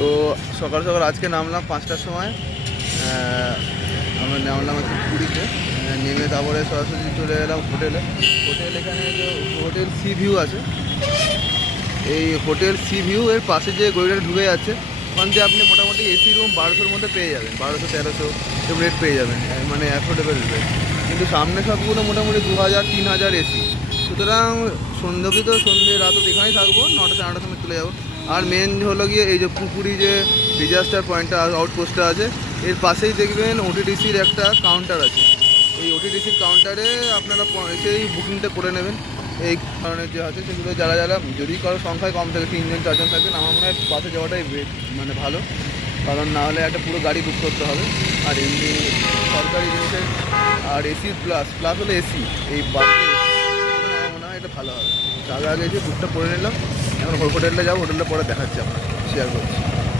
তো সকাল সকাল আজকে নামলাম পাঁচটার সময় আমরা নামলাম একটু পুরীতে নেমে তারপরে সরাসরি চলে এলাম হোটেলে। হোটেল এখানে যে হোটেল সি ভিউ আছে, এই হোটেল সি ভিউ এর পাশে যে গড়িটা ঢুকে যাচ্ছে, ওখান থেকে আপনি মোটামুটি এসি রুম বারোশোর মধ্যে পেয়ে যাবেন, বারোশো, তেরোশো এরকম রেট পেয়ে যাবেন মানে অ্যাফোর্ডেবল রেট কিন্তু সামনে সবগুলো মোটামুটি দু হাজার, তিন হাজার এসি। সুতরাং সন্ধ্যে তো সন্ধ্যে, রাত এখানেই থাকব, নটা সাড়ে নটার সময় চলে যাব। আর মেন হলো গিয়ে এই যে পুকুরি যে ডিজাস্টার পয়েন্টটা আউটপোস্টটা আছে, এর পাশেই দেখবেন ওটিডিসির একটা কাউন্টার আছে। এই ওটিডিসির কাউন্টারে আপনারা এসেই বুকিংটা করে নেবেন। এই ধরনের যে আছে, সেগুলো যারা যারা, যদি কারও সংখ্যায় কম থাকে, তিনজন, চারজন থাকবেন, আমার মনে হয় পাশে যাওয়াটাই মানে ভালো। কারণ না হলে একটা পুরো গাড়ি বুক করতে হবে। আর এমনি সরকারি জিনিসের, আর এসি প্লাস প্লাস হলো এসি এই বাসে। মনে হয় এটা ভালো হবে। তার আগে যে বুকটা করে নিলাম। এখন হোটেলটা যাব হোটেলটা পরে দেখাচ্ছি আপনার শেয়ার করছি।